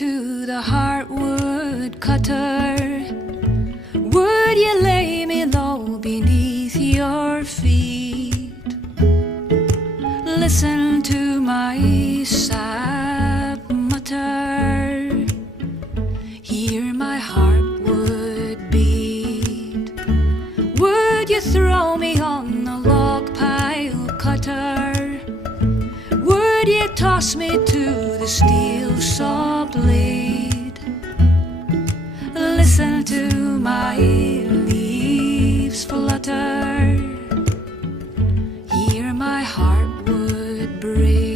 to the heartwood cutter? Would you lay me low beneath your feet? Listen to my sad mutter, hear my heartwood beat. Would you throw me on a log pile cutter? Would you toss me to the steel saw blade? Listen to my leaves flutter, hear my heartwood break.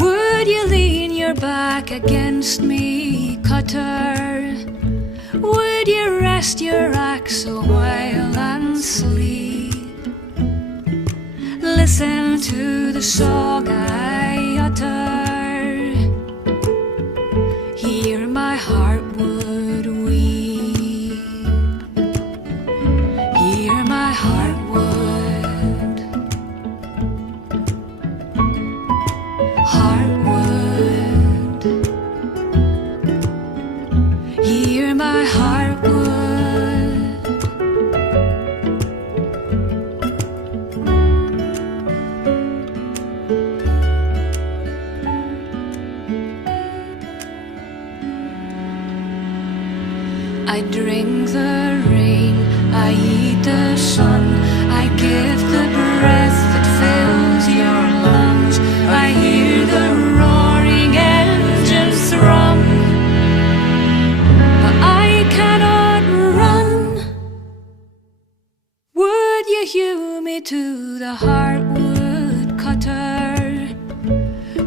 Would you lean your back against me, cutter? Would you rest your axe a while and sleep? Listen to the song I utter, hear my heartwood weep, hear my heartwood. Heartwood, hear my heartwood. I drink the rain, I eat the sun, I give the breath that fills your lungs. I hear the roaring engine thrum, but I cannot run. Would you hew me to the heartwood cutter?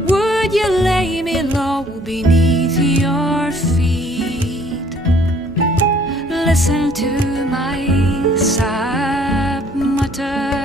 Would you lay me low beneath your feet? Listen to my sad mutter,